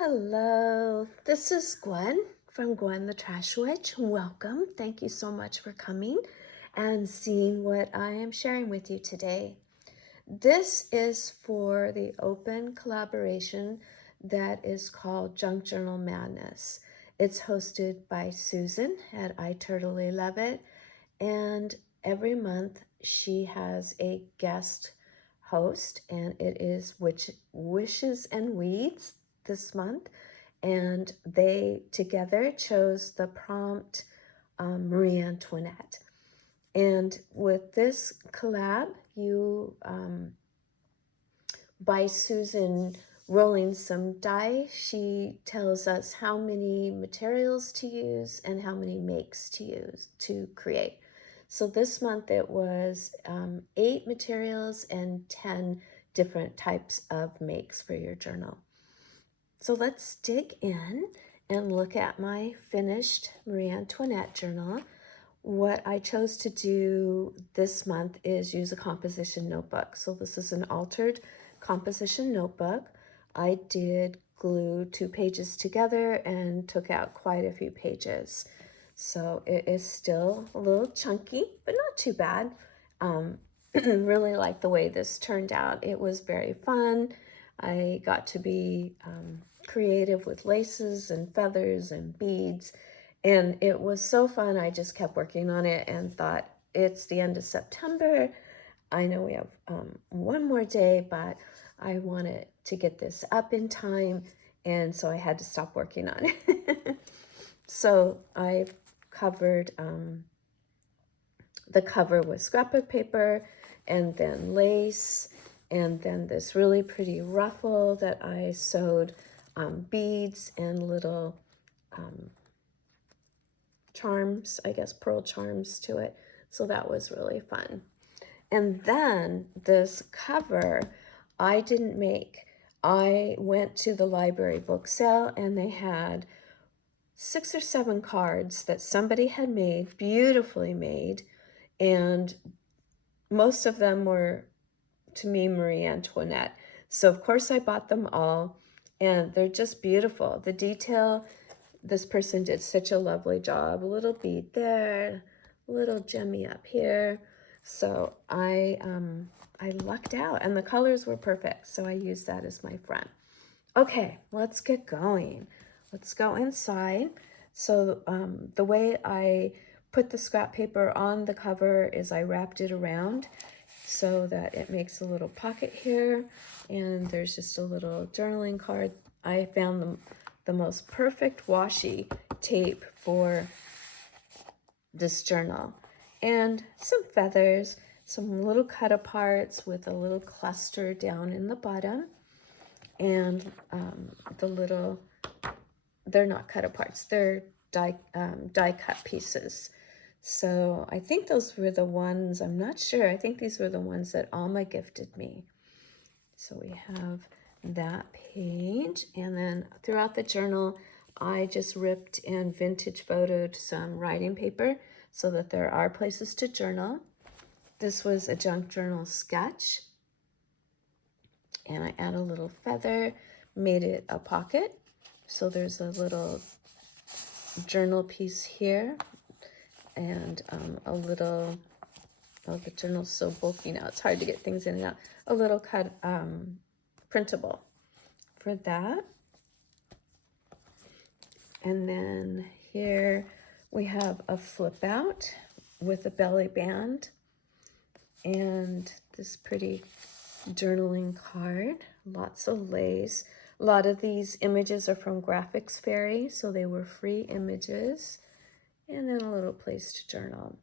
Hello, this is Gwen from Gwen the Trash Witch. Welcome. Thank you so much for coming and seeing what I am sharing with you today. This is for the open collaboration that is called Junk Journal Madness. It's hosted by Susan at I Totally Love It, and every month she has a guest host, and it is Wishes and Weeds this month, and they together chose the prompt Marie Antoinette. And with this collab, you by Susan rolling some die, she tells us how many materials to use and how many makes to use to create. So this month it was 8 materials and 10 different types of makes for your journal. So let's dig in and look at my finished Marie Antoinette journal. What I chose to do this month is use a composition notebook. So this is an altered composition notebook. I did glue 2 pages together and took out quite a few pages. So it is still a little chunky, but not too bad. Really like the way this turned out. It was very fun. I got to be creative with laces and feathers and beads, and it was so fun. I just kept working on it and thought, it's the end of September. I know we have one more day, but I wanted to get this up in time, and so I had to stop working on it. So I covered the cover with scrapbook paper, and then lace, and then this really pretty ruffle that I sewed beads and little charms, I guess pearl charms to it. So that was really fun. And then this cover I didn't make. I went to the library book sale and they had 6 or 7 cards that somebody had made, beautifully made, and most of them were, to me, Marie Antoinette. So of course I bought them all, and they're just beautiful. The detail, this person did such a lovely job. A little bead there, a little gemmy up here. So I lucked out, and the colors were perfect, so I used that as my front. Okay, let's get going. Let's go inside. So the way I put the scrap paper on the cover is I wrapped it around so that it makes a little pocket here, and there's just a little journaling card. I found the most perfect washi tape for this journal, and some feathers, some little cut aparts with a little cluster down in the bottom, and the little, they're not cut aparts, they're die cut pieces. So I think those were the ones, I'm not sure, I think these were the ones that Alma gifted me. So we have that page, and then throughout the journal I just ripped and vintage photoed some writing paper so that there are places to journal. This was a junk journal sketch, and I add a little feather, made it a pocket. So there's a little journal piece here, and a little, oh, the journal's so bulky now, it's hard to get things in and out. A little cut printable for that. And then here we have a flip out with a belly band and this pretty journaling card, lots of lace. A lot of these images are from Graphics Fairy, so they were free images. And then a little place to journal.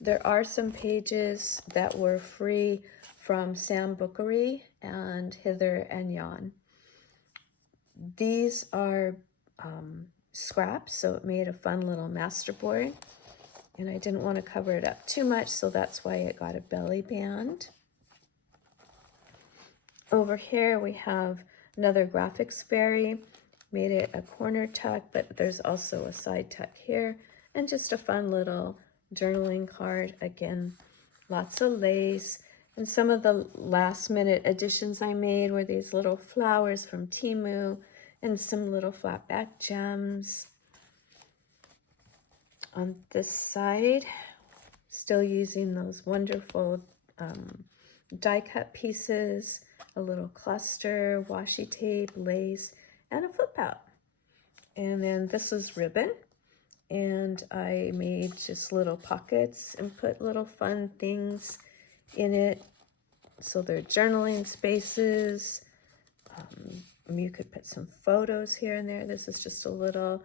There are some pages that were free from Sam Bookery and Hither and Yon. These are scraps, so it made a fun little masterboard. And I didn't want to cover it up too much, so that's why it got a belly band. Over here we have another Graphics Fairy, made it a corner tuck, but there's also a side tuck here, and just a fun little journaling card. Again, lots of lace, and some of the last minute additions I made were these little flowers from Temu and some little flat back gems. On this side, still using those wonderful die cut pieces, a little cluster, washi tape, lace, and a flip out. And then this is ribbon, and I made just little pockets and put little fun things in it. So they're journaling spaces. You could put some photos here and there. This is just a little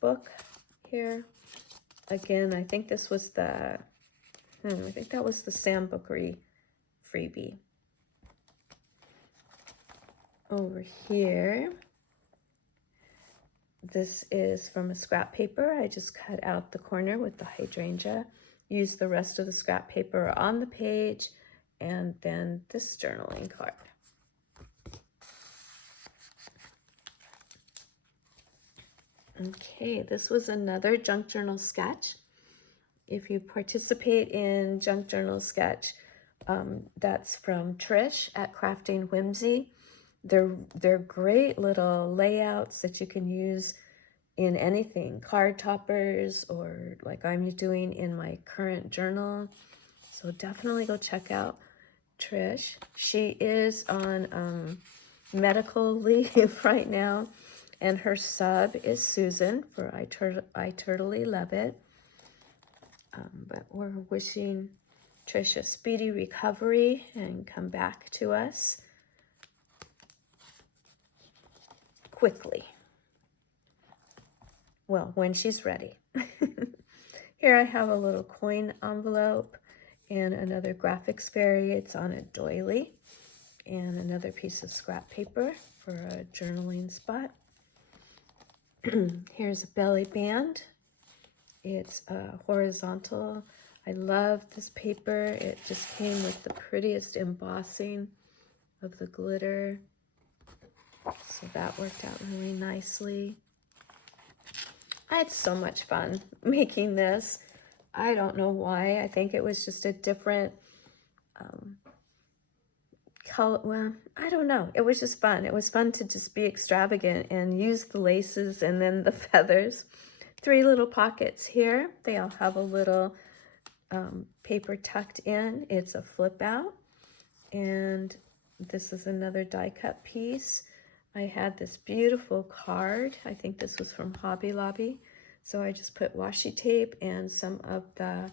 book here. Again, I think this was the, I think that was the Sam Bookery freebie. Over here, this is from a scrap paper. I just cut out the corner with the hydrangea, used the rest of the scrap paper on the page, and then this journaling card. Okay, this was another junk journal sketch. If you participate in junk journal sketch, that's from Trish at Crafting Whimsy. They're great little layouts that you can use in anything, card toppers, or like I'm doing in my current journal. So definitely go check out Trish. She is on medical leave right now, and her sub is Susan for I Totally Love It. But we're wishing Trish a speedy recovery and come back to us quickly. Well, when she's ready. Here I have a little coin envelope and another graphics fairy. It's on a doily, and another piece of scrap paper for a journaling spot. Here's a belly band. It's horizontal. I love this paper. It just came with the prettiest embossing of the glitter. So that worked out really nicely. I had so much fun making this. I don't know why. I think it was just a different color. Well, I don't know. It was just fun. It was fun to just be extravagant and use the laces and then the feathers. 3 little pockets here. They all have a little paper tucked in. It's a flip out. And this is another die cut piece. I had this beautiful card. I think this was from Hobby Lobby. So I just put washi tape and some of the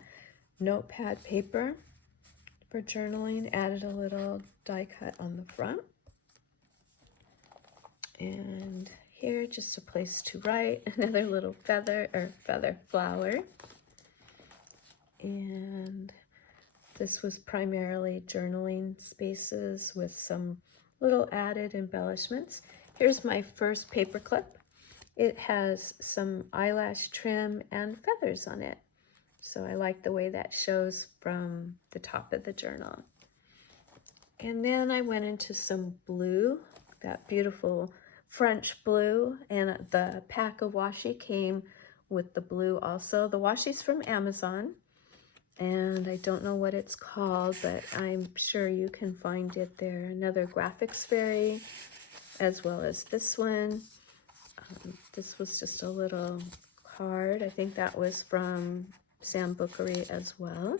notepad paper for journaling. Added a little die cut on the front. And here, just a place to write. Another little feather flower. And this was primarily journaling spaces with some little added embellishments. Here's my first paper clip. It has some eyelash trim and feathers on it. So I like the way that shows from the top of the journal. And then I went into some blue, that beautiful French blue, and the pack of washi came with the blue also. The washi's from Amazon, and I don't know what it's called, but I'm sure you can find it there. Another graphics fairy, as well as this one. This was just a little card. I think that was from Sam Bookery as well.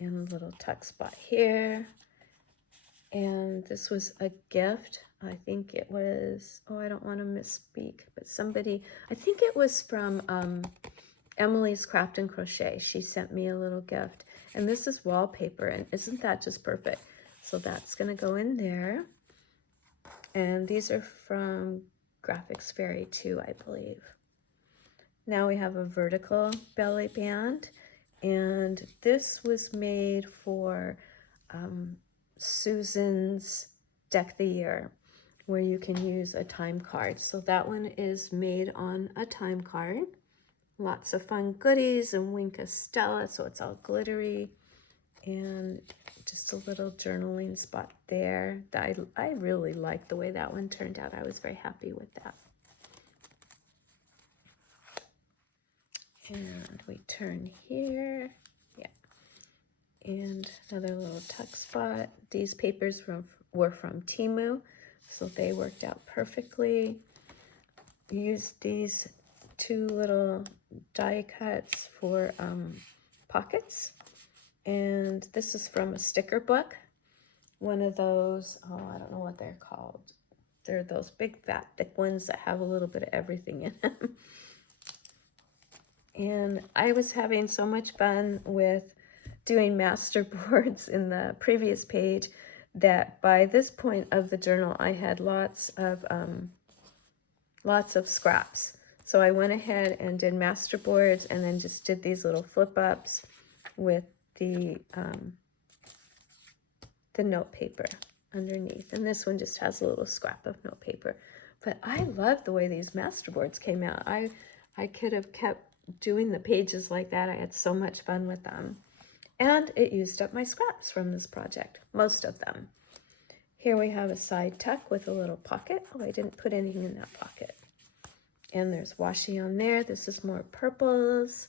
And a little tuck spot here. And this was a gift. I think it was, oh, I don't want to misspeak, but somebody, I think it was from Emily's Craft and Crochet. She sent me a little gift. And this is wallpaper, and isn't that just perfect? So that's going to go in there. And these are from Graphics Fairy too, I believe. Now we have a vertical belly band, and this was made for Susan's Deck the Year, where you can use a time card. So that one is made on a time card. Lots of fun goodies and Winka Stella, so it's all glittery. And just a little journaling spot there. I really like the way that one turned out. I was very happy with that. And we turn here. Yeah. And another little tuck spot. These papers were from Temu. So they worked out perfectly. Used these 2 little die cuts for pockets. And this is from a sticker book. One of those, oh, I don't know what they're called. They're those big, fat, thick ones that have a little bit of everything in them. And I was having so much fun with doing masterboards in the previous page that by this point of the journal, I had lots of scraps. So I went ahead and did masterboards and then just did these little flip ups with the note paper underneath. And this one just has a little scrap of note paper. But I love the way these masterboards came out. I could have kept doing the pages like that. I had so much fun with them. And it used up my scraps from this project, most of them. Here we have a side tuck with a little pocket. Oh, I didn't put anything in that pocket. And there's washi on there. This is more purples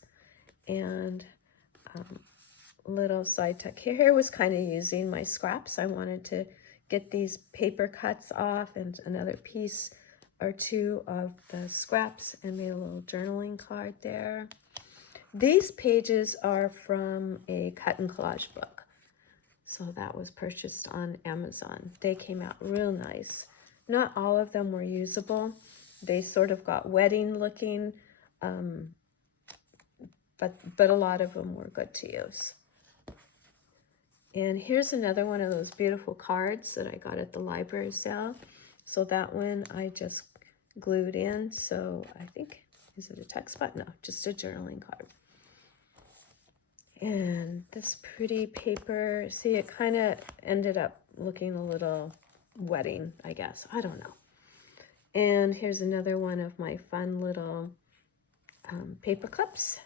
and little side tuck here. Here was kind of using my scraps. I wanted to get these paper cuts off and another piece or 2 of the scraps and made a little journaling card there. These pages are from a cut and collage book. So that was purchased on Amazon. They came out real nice. Not all of them were usable. They sort of got wedding looking, but a lot of them were good to use. And here's another one of those beautiful cards that I got at the library sale. So that one I just glued in. So I think, is it a text spot? No, just a journaling card. And this pretty paper, see, it kind of ended up looking a little wedding, I guess. I don't know. And here's another one of my fun little paper clips.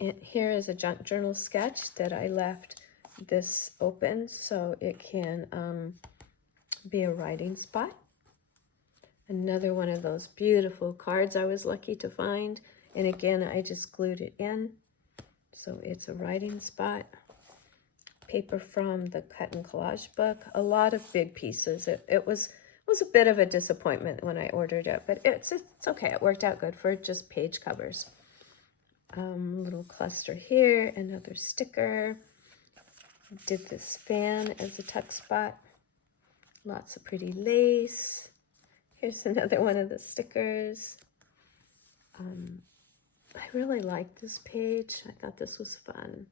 And here is a junk journal sketch that I left this open so it can be a writing spot. Another one of those beautiful cards I was lucky to find. And again, I just glued it in. So it's a writing spot. Paper from the cut and collage book. A lot of big pieces. It was a bit of a disappointment when I ordered it, but it's okay. It worked out good for just page covers. Little cluster here, another sticker. Did this fan as a tuck spot. Lots of pretty lace. Here's another one of the stickers. I really liked this page. I thought this was fun.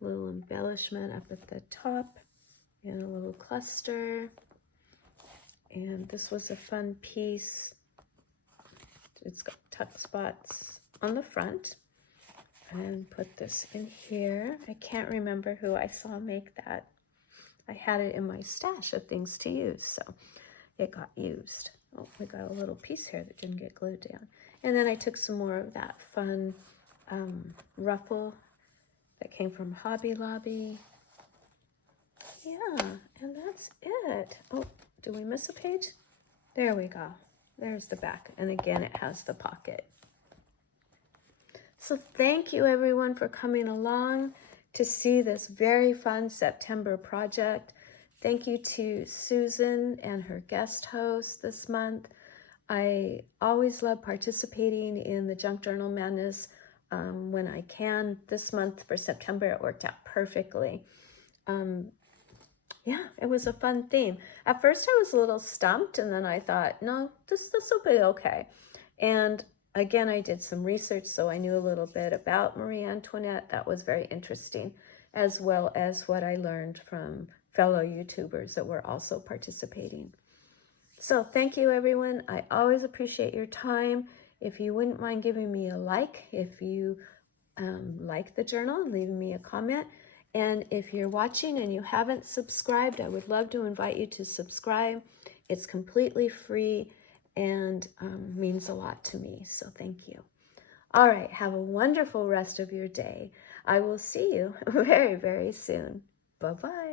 Little embellishment up at the top and a little cluster. And this was a fun piece. It's got tuck spots on the front. And put this in here. I can't remember who I saw make that. I had it in my stash of things to use, so it got used. Oh, we got a little piece here that didn't get glued down. And then I took some more of that fun ruffle that came from Hobby Lobby. Yeah, and that's it. Oh, did we miss a page? There we go. There's the back. And again, it has the pocket. So thank you everyone for coming along to see this very fun September project. Thank you to Susan and her guest host this month. I always love participating in the Junk Journal Madness when I can. This month for September, it worked out perfectly. Yeah, it was a fun theme. At first I was a little stumped, and then I thought, no, this will be okay. And again, I did some research, so I knew a little bit about Marie Antoinette. That was very interesting, as well as what I learned from fellow YouTubers that were also participating. So thank you, everyone. I always appreciate your time. If you wouldn't mind giving me a like, if you like the journal, leaving me a comment. And if you're watching and you haven't subscribed, I would love to invite you to subscribe. It's completely free and means a lot to me, so thank you. All right, have a wonderful rest of your day. I will see you very, very soon. Bye-bye.